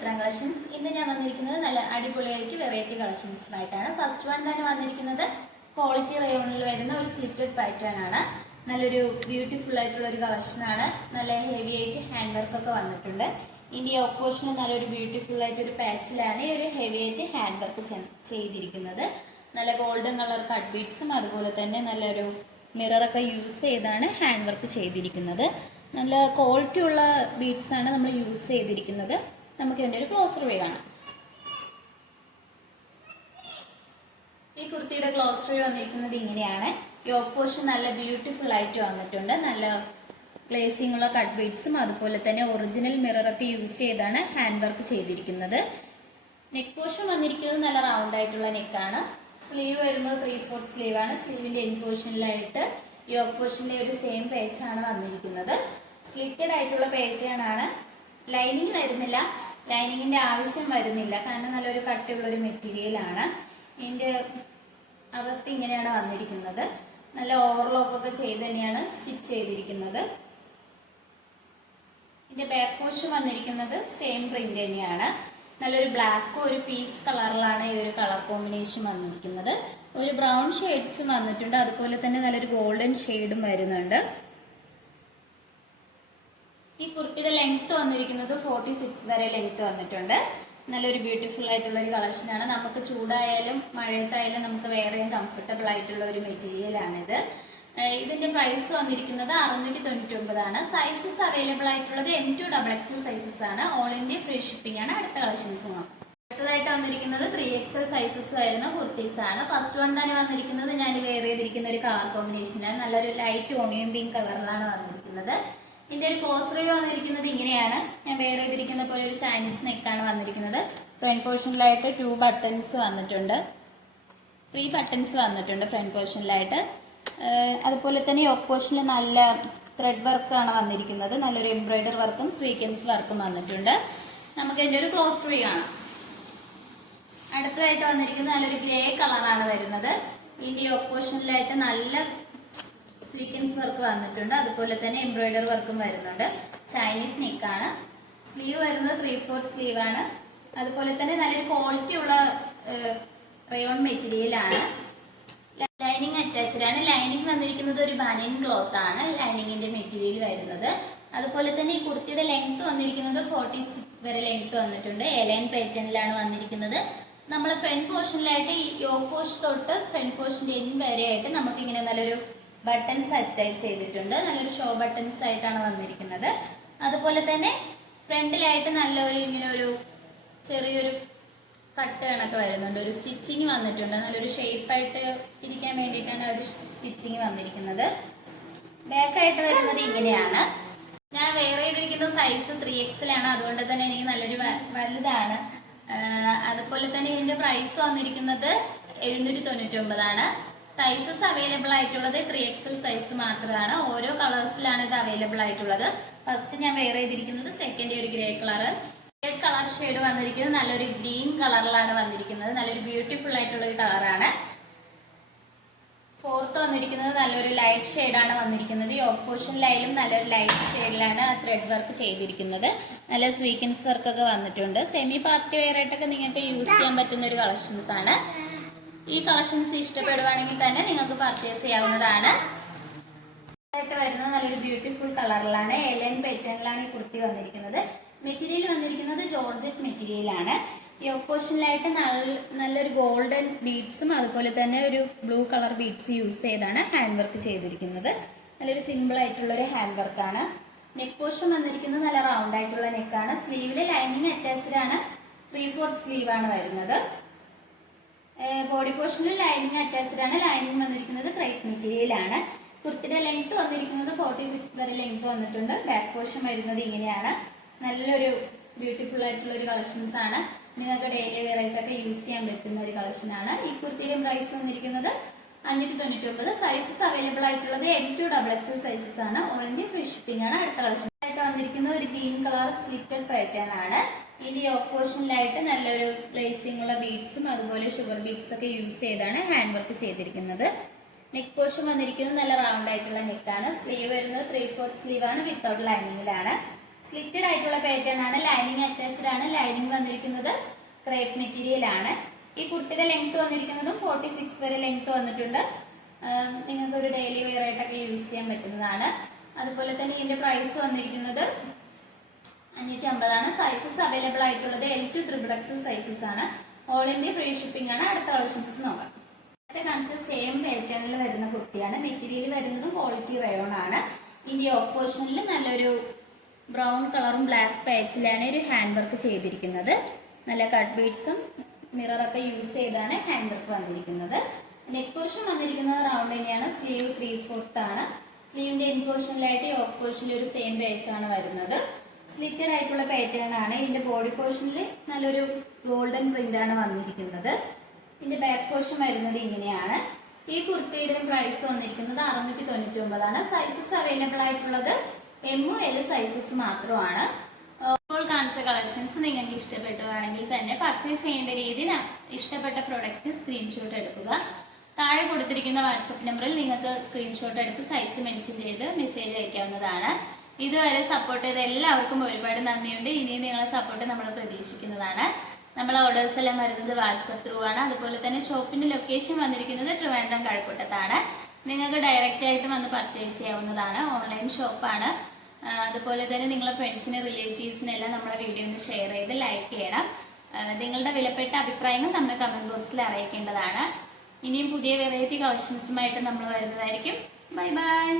പുത്രം collections. ഇന്ന് ഞാൻ വന്നിരിക്കുന്നത് നല്ല അടിപൊളിയായിട്ട് വെറൈറ്റി കളക്ഷൻസുമായിട്ടാണ്. ഫസ്റ്റ് വൺ തന്നെ വന്നിരിക്കുന്നത് ക്വാളിറ്റി റയോണിൽ വരുന്ന ഒരു സ്ലിറ്റഡ് പാറ്റേൺ ആണ്. നല്ലൊരു ബ്യൂട്ടിഫുൾ ആയിട്ടുള്ള ഒരു കളക്ഷനാണ്. നല്ല ഹെവി ആയിട്ട് ഹാൻഡ് വർക്ക് ഒക്കെ വന്നിട്ടുണ്ട്. ഇതിൻ്റെ ഓപ്പോഷന് നല്ലൊരു ബ്യൂട്ടിഫുൾ ആയിട്ടൊരു പാച്ചിലാണ് ഈ ഒരു ഹെവി ആയിട്ട് ഹാൻഡ് വർക്ക് ചെയ്തിരിക്കുന്നത്. നല്ല ഗോൾഡൻ കളർ കട്ട് ബീഡ്സും അതുപോലെ തന്നെ നല്ലൊരു മിററൊക്കെ യൂസ് ചെയ്താണ് ഹാൻഡ് വർക്ക് ചെയ്തിരിക്കുന്നത്. നല്ല ക്വാളിറ്റി ഉള്ള ബീഡ്സ് ആണ് നമ്മൾ യൂസ് ചെയ്തിരിക്കുന്നത്. നമുക്ക് ഇതിൻ്റെ ഒരു ക്ലോസർ വ്യൂ കാണാം. ഈ കുർത്തിയുടെ ക്ലോസർ വ്യൂ വന്നിരിക്കുന്നത് ഇങ്ങനെയാണ്. യോക്ക് പോർഷൻ നല്ല ബ്യൂട്ടിഫുൾ ആയിട്ട് വന്നിട്ടുണ്ട്. നല്ല ഗ്ലേസിംഗ് ഉള്ള കട്ട് ബീഡ്സും അതുപോലെ തന്നെ ഒറിജിനൽ മിററൊക്കെ യൂസ് ചെയ്താണ് ഹാൻഡ് വർക്ക് ചെയ്തിരിക്കുന്നത്. നെക്ക് പോർഷൻ വന്നിരിക്കുന്നത് നല്ല റൗണ്ട് ആയിട്ടുള്ള നെക്കാണ്. സ്ലീവ് വരുമ്പോൾ 3/4 സ്ലീവ് ആണ്. സ്ലീവിന്റെ എൻഡ് പോർഷനിലായിട്ട് യോക്ക് പോർഷനിലെ ഒരു സെയിം പേച്ചാണ് വന്നിരിക്കുന്നത്. സ്ലിറ്റഡ് ആയിട്ടുള്ള പാറ്റേൺ ആണ്. ലൈനിങ് വരുന്നില്ല, ലൈനിങ്ങിന്റെ ആവശ്യം വരുന്നില്ല, കാരണം നല്ലൊരു കട്ടിയുള്ളൊരു മെറ്റീരിയൽ ആണ്. ഇതിന്റെ അകത്ത് ഇങ്ങനെയാണ് വന്നിരിക്കുന്നത്. നല്ല ഓവർലോക്ക് ഒക്കെ ചെയ്ത് തന്നെയാണ് സ്റ്റിച്ച് ചെയ്തിരിക്കുന്നത്. ഇതിന്റെ ബാക്ക് പോർഷൻ വന്നിരിക്കുന്നത് സെയിം പ്രിന്റ് തന്നെയാണ്. നല്ലൊരു ബ്ലാക്കും ഒരു പീച്ച് കളറിലാണ് ഈ ഒരു കളർ കോമ്പിനേഷൻ വന്നിരിക്കുന്നത്. ഒരു ബ്രൗൺ ഷെയ്ഡ്സും വന്നിട്ടുണ്ട്, അതുപോലെ തന്നെ നല്ലൊരു ഗോൾഡൻ ഷെയ്ഡും വരുന്നുണ്ട്. ഈ കുർത്തിയുടെ ലെങ്ത് വന്നിരിക്കുന്നത് 46 വരെ ലെങ്ത് വന്നിട്ടുണ്ട്. നല്ലൊരു ബ്യൂട്ടിഫുൾ ആയിട്ടുള്ള ഒരു കളക്ഷനാണ്. നമുക്ക് ചൂടായാലും മഴയത്തായാലും നമുക്ക് വേറെയും കംഫർട്ടബിൾ ആയിട്ടുള്ള ഒരു മെറ്റീരിയൽ ആണിത്. ഇതിന്റെ പ്രൈസ് വന്നിരിക്കുന്നത് 699 ആണ്. സൈസസ് അവൈലബിൾ ആയിട്ടുള്ളത് M2XXL സൈസസ് ആണ്. ഓൾ ഇന്ത്യ ഫ്രീ ഷിപ്പിംഗ് ആണ്. അടുത്ത കളക്ഷൻസ് അടുത്തതായിട്ട് വന്നിരിക്കുന്നത് 3XL സൈസസ് വരുന്ന കുർത്തീസ് ആണ്. ഫസ്റ്റ് വൺ തന്നെ വന്നിരിക്കുന്നത് ഞാൻ വെയർ ചെയ്തിരിക്കുന്ന ഒരു കളർ കോമ്പിനേഷനാണ്. നല്ലൊരു ലൈറ്റ് ഓണിയൻ പിങ്ക് കളറിലാണ് വന്നിരിക്കുന്നത്. ഇതിന്റെ ഒരു ക്ലോസ് റിവ്യൂ വന്നിരിക്കുന്നത് ഇങ്ങനെയാണ്. ഞാൻ വെയർ ചെയ്തിരിക്കുന്ന പോലെ ഒരു ചൈനീസ് നെക്കാണ് വന്നിരിക്കുന്നത്. ഫ്രണ്ട് പോർഷനിലായിട്ട് 2 ബട്ടൺസ് വന്നിട്ടുണ്ട്, 3 ബട്ടൺസ് വന്നിട്ടുണ്ട് ഫ്രണ്ട് പോർഷനിലായിട്ട്. അതുപോലെ തന്നെ യോക്ക് പോർഷനിൽ നല്ല ത്രെഡ് വർക്കാണ് വന്നിരിക്കുന്നത്. നല്ലൊരു എംബ്രോയിഡറി വർക്കും സ്വീക്വൻസ് വർക്കും വന്നിട്ടുണ്ട്. നമുക്ക് ഇതിൻ്റെ ഒരു ക്ലോസ് റിവ്യൂ കാണാം. അടുത്തതായിട്ട് വന്നിരിക്കുന്നത് നല്ലൊരു ഗ്രേ കളറാണ് വരുന്നത്. ഇതിൻ്റെ യോക്ക് പോർഷനിലായിട്ട് നല്ല സ്വീക്വൻസ് വർക്ക് വന്നിട്ടുണ്ട്, അതുപോലെ തന്നെ എംബ്രോയിഡറി വർക്കും വരുന്നുണ്ട്. ചൈനീസ് നെക്കാണ്. സ്ലീവ് വരുന്നത് 3/4 സ്ലീവ് ആണ്. അതുപോലെ തന്നെ നല്ലൊരു ക്വാളിറ്റി ഉള്ള റയോൺ മെറ്റീരിയൽ ആണ്. ലൈനിങ് അറ്റാച്ച്ഡ് ആണ്. ലൈനിങ് വന്നിരിക്കുന്നത് ഒരു ബനിയൻ ക്ലോത്ത് ആണ് ലൈനിങ്ങിന്റെ മെറ്റീരിയൽ വരുന്നത്. അതുപോലെ തന്നെ ഈ കുർത്തിയുടെ ലെങ്ത് വന്നിരിക്കുന്നത് 46 വരെ ലെങ്ത് വന്നിട്ടുണ്ട്. എലൈൻ പാറ്റേണിലാണ് വന്നിരിക്കുന്നത്. നമ്മൾ ഫ്രണ്ട് പോർഷനിലായിട്ട് ഈ യോക്ക് പോർഷൻ തൊട്ട് ഫ്രണ്ട് പോർഷന്റെ എൻഡ് വരെ ആയിട്ട് നമുക്ക് ഇങ്ങനെ നല്ലൊരു ബട്ടൺസ് അറ്റാച്ച് ചെയ്തിട്ടുണ്ട്. നല്ലൊരു ഷോ ബട്ടൺസ് ആയിട്ടാണ് വന്നിരിക്കുന്നത്. അതുപോലെ തന്നെ ഫ്രണ്ടിലായിട്ട് നല്ലൊരു ഇങ്ങനെ ഒരു ചെറിയൊരു കട്ട് കണക്ക് വരുന്നുണ്ട്. ഒരു സ്റ്റിച്ചിങ് വന്നിട്ടുണ്ട്. നല്ലൊരു ഷേപ്പായിട്ട് ഇരിക്കാൻ വേണ്ടിയിട്ടാണ് ഒരു സ്റ്റിച്ചിങ് വന്നിരിക്കുന്നത്. ബാക്കായിട്ട് വരുന്നത് ഇങ്ങനെയാണ്. ഞാൻ വെയർ ചെയ്തിരിക്കുന്ന സൈസ് 3XL ആണ്, അതുകൊണ്ട് തന്നെ എനിക്ക് നല്ലൊരു വലുതാണ്. അതുപോലെ തന്നെ ഇതിന്റെ പ്രൈസ് വന്നിരിക്കുന്നത് 799 ആണ്. സൈസസ് അവൈലബിൾ ആയിട്ടുള്ളത് 3XL സൈസ് മാത്രമാണ്. ഓരോ കളേഴ്സിലാണ് ഇത് അവൈലബിൾ ആയിട്ടുള്ളത്. ഫസ്റ്റ് ഞാൻ വെയർ ചെയ്തിരിക്കുന്നത് സെക്കൻഡ് ഒരു ഗ്രേ കളർ ഷെയ്ഡ് വന്നിരിക്കുന്നത് നല്ലൊരു ഗ്രീൻ കളറിലാണ് വന്നിരിക്കുന്നത്. നല്ലൊരു ബ്യൂട്ടിഫുൾ ആയിട്ടുള്ള ഒരു കളറാണ്. ഫോർത്ത് വന്നിരിക്കുന്നത് നല്ലൊരു ലൈറ്റ് ഷെയ്ഡാണ് വന്നിരിക്കുന്നത്. യോക്ക് പോർഷനിലായാലും നല്ലൊരു ലൈറ്റ് ഷെയ്ഡിലാണ് ആ ത്രെഡ് വർക്ക് ചെയ്തിരിക്കുന്നത്. നല്ല സ്വീക്വൻസ് വർക്കൊക്കെ വന്നിട്ടുണ്ട്. സെമി പാർട്ടി വെയർ ആയിട്ടൊക്കെ നിങ്ങൾക്ക് യൂസ് ചെയ്യാൻ പറ്റുന്ന ഒരു കളക്ഷൻസ് ആണ്. ഈ കളക്ഷൻസ് ഇഷ്ടപ്പെടുവാണെങ്കിൽ തന്നെ നിങ്ങൾക്ക് പർച്ചേസ് ചെയ്യാവുന്നതാണ്. വരുന്നത് നല്ലൊരു ബ്യൂട്ടിഫുൾ കളറിലാണ്. എലൈൻ പാറ്റേണിലാണ് ഈ കുർത്തി വന്നിരിക്കുന്നത്. മെറ്റീരിയൽ വന്നിരിക്കുന്നത് ജോർജറ്റ് മെറ്റീരിയൽ ആണ്. യോക്ക് പോർഷനിലായിട്ട് നല്ലൊരു ഗോൾഡൻ ബീഡ്സും അതുപോലെ തന്നെ ഒരു ബ്ലൂ കളർ ബീഡ്സ് യൂസ് ചെയ്താണ് ഹാൻഡ് വർക്ക് ചെയ്തിരിക്കുന്നത്. നല്ലൊരു സിമ്പിൾ ആയിട്ടുള്ള ഒരു ഹാൻഡ് വർക്കാണ്. നെക്ക് പോർഷൻ വന്നിരിക്കുന്നത് നല്ല റൗണ്ട് ആയിട്ടുള്ള നെക്കാണ്. സ്ലീവില് ലൈനിങ് അറ്റാച്ച്ഡ് ആണ്. 3/4 സ്ലീവ് ആണ് വരുന്നത്. ബോഡി പോർഷനിൽ ലൈനിങ് അറ്റാച്ച്ഡ് ആണ്. ലൈനിങ് വന്നിരിക്കുന്നത് ക്രേപ്പ് മെറ്റീരിയൽ ആണ്. കുർത്തിയുടെ ലെങ്ത് വന്നിരിക്കുന്നത് 46 വരെ ലെങ്ത് വന്നിട്ടുണ്ട്. ബാക്ക് പോർഷൻ വരുന്നത് ഇങ്ങനെയാണ്. നല്ലൊരു ബ്യൂട്ടിഫുൾ ആയിട്ടുള്ള ഒരു കളക്ഷൻസ് ആണ്. നിങ്ങൾക്ക് ഡെയിലി വെയർ ആയിട്ടൊക്കെ യൂസ് ചെയ്യാൻ പറ്റുന്ന ഒരു കളക്ഷനാണ്. ഈ കുർത്തിയുടെ പ്രൈസ് വന്നിരിക്കുന്നത് 599. സൈസസ് അവൈലബിൾ ആയിട്ടുള്ളത് M2XXL സൈസസ് ആണ്. ഓൾ ഇന്ത്യ ഫ്രീ ഷിപ്പിംഗ് ആണ്. അടുത്ത കളക്ഷൻ ആയിട്ട് വന്നിരിക്കുന്ന ഒരു ഗ്രീൻ കളർ സ്ലിറ്റഡ് പാറ്റേൺ ആണ്. ഇതിന്റെ യോക്ക് പോർഷനിലായിട്ട് നല്ലൊരു ഗ്ലേസിംഗ് ഉള്ള ബീഡ്സും അതുപോലെ ഷുഗർ ബീഡ്സ് ഒക്കെ യൂസ് ചെയ്താണ് ഹാൻഡ് വർക്ക് ചെയ്തിരിക്കുന്നത്. നെക്ക് പോർഷൻ വന്നിരിക്കുന്നത് നല്ല റൗണ്ട് ആയിട്ടുള്ള നെക്കാണ്. സ്ലീവ് വരുന്നത് 3/4 സ്ലീവ് ആണ്. വിത്തൗട്ട് ലൈനിങ്ങിലാണ്. സ്ലിറ്റഡ് ആയിട്ടുള്ള പാറ്റേൺ ആണ്. ലൈനിങ് അറ്റാച്ച്ഡ് ആണ്. ലൈനിങ് വന്നിരിക്കുന്നത് ക്രേപ്പ് മെറ്റീരിയൽ ആണ്. ഈ കുർത്തിയുടെ ലെങ്ത് വന്നിരിക്കുന്നതും 46 വരെ ലെങ്ത് വന്നിട്ടുണ്ട്. നിങ്ങൾക്ക് ഒരു ഡെയിലി വെയർ ആയിട്ടൊക്കെ യൂസ് ചെയ്യാൻ പറ്റുന്നതാണ്. അതുപോലെ തന്നെ ഇതിന്റെ പ്രൈസ് വന്നിരിക്കുന്നത് 550 ആണ്. സൈസസ് അവൈലബിൾ ആയിട്ടുള്ളത് L to XXL സൈസസ് ആണ്. ഓൾ ഇന്ത്യ ഫ്രീ ഷിപ്പിംഗ് ആണ്. അടുത്ത കളക്ഷൻസ് നോക്കാം. അടുത്ത കാണിച്ച സെയിം പാറ്റേണിൽ വരുന്ന കുർത്തിയാണ്. മെറ്റീരിയൽ വരുന്നത് ക്വാളിറ്റി റയോൺ ആണ്. ഇതിന്റെ യോക്ക് പോർഷനിൽ നല്ലൊരു ബ്രൗൺ കളറും ബ്ലാക്ക് പാച്ചിലാണ് ഒരു ഹാൻഡ് വർക്ക് ചെയ്തിരിക്കുന്നത്. നല്ല കട്ട് ബീഡ്സും മിററൊക്കെ യൂസ് ചെയ്താണ് ഹാൻഡ് വർക്ക് വന്നിരിക്കുന്നത്. നെക്ക് പോർഷൻ വന്നിരിക്കുന്നത് റൗണ്ട് തന്നെയാണ്. സ്ലീവ് 3/4 ആണ്. സ്ലീവിന്റെ എൻ പോർഷനിലായിട്ട് യോക്ക് പോർഷനിൽ ഒരു സെയിം പാച്ചാണ് വരുന്നത്. സ്ലിറ്റഡ് ആയിട്ടുള്ള പാറ്റേൺ ആണ്. ഇതിന്റെ ബോഡി പോർഷനിൽ നല്ലൊരു ഗോൾഡൻ പ്രിന്റ് ആണ് വന്നിരിക്കുന്നത്. ഇതിന്റെ ബാക്ക് പോർഷൻ വരുന്നത് ഇങ്ങനെയാണ്. ഈ കുർത്തിയുടെ പ്രൈസ് വന്നിരിക്കുന്നത് 699 ആണ്. സൈസസ് അവൈലബിൾ ആയിട്ടുള്ളത് M, L സൈസസ് മാത്രമാണ്. ഇപ്പോൾ കാണിച്ച കളക്ഷൻസ് നിങ്ങൾക്ക് ഇഷ്ടപ്പെട്ടുകയാണെങ്കിൽ തന്നെ പർച്ചേസ് ചെയ്യേണ്ട രീതി ഇഷ്ടപ്പെട്ട പ്രൊഡക്റ്റ് സ്ക്രീൻഷോട്ട് എടുക്കുക. താഴെ കൊടുത്തിരിക്കുന്ന വാട്സപ്പ് നമ്പറിൽ നിങ്ങൾക്ക് സ്ക്രീൻഷോട്ട് എടുത്ത് സൈസ് മെൻഷൻ ചെയ്ത് മെസ്സേജ് അയക്കാവുന്നതാണ്. ഇതുവരെ സപ്പോർട്ട് ചെയ്ത എല്ലാവർക്കും ഒരുപാട് നന്ദിയുണ്ട്. ഇനിയും നിങ്ങളെ സപ്പോർട്ട് നമ്മൾ പ്രതീക്ഷിക്കുന്നതാണ്. നമ്മൾ ഓർഡേഴ്സ് എല്ലാം വരുന്നത് വാട്സപ്പ് ത്രൂ ആണ്. അതുപോലെ തന്നെ ഷോപ്പിന്റെ ലൊക്കേഷൻ വന്നിരിക്കുന്നത് ട്രിവാൻഡ്രം കഴക്കൂട്ടത്താണ്. നിങ്ങൾക്ക് ഡയറക്റ്റ് ആയിട്ട് വന്ന് പർച്ചേസ് ചെയ്യാവുന്നതാണ്. ഓൺലൈൻ ഷോപ്പാണ്. അതുപോലെ തന്നെ നിങ്ങളുടെ ഫ്രണ്ട്സിന് റിലേറ്റീവ്സിനെല്ലാം നമ്മുടെ വീഡിയോ ഒന്ന് ഷെയർ ചെയ്ത് ലൈക്ക് ചെയ്യണം. നിങ്ങളുടെ വിലപ്പെട്ട അഭിപ്രായങ്ങൾ നമ്മുടെ കമന്റ് ബോക്സിൽ അറിയിക്കേണ്ടതാണ്. ഇനിയും പുതിയ വെറൈറ്റി കളക്ഷൻസുമായിട്ട് നമ്മൾ വരുന്നതായിരിക്കും. Bye bye.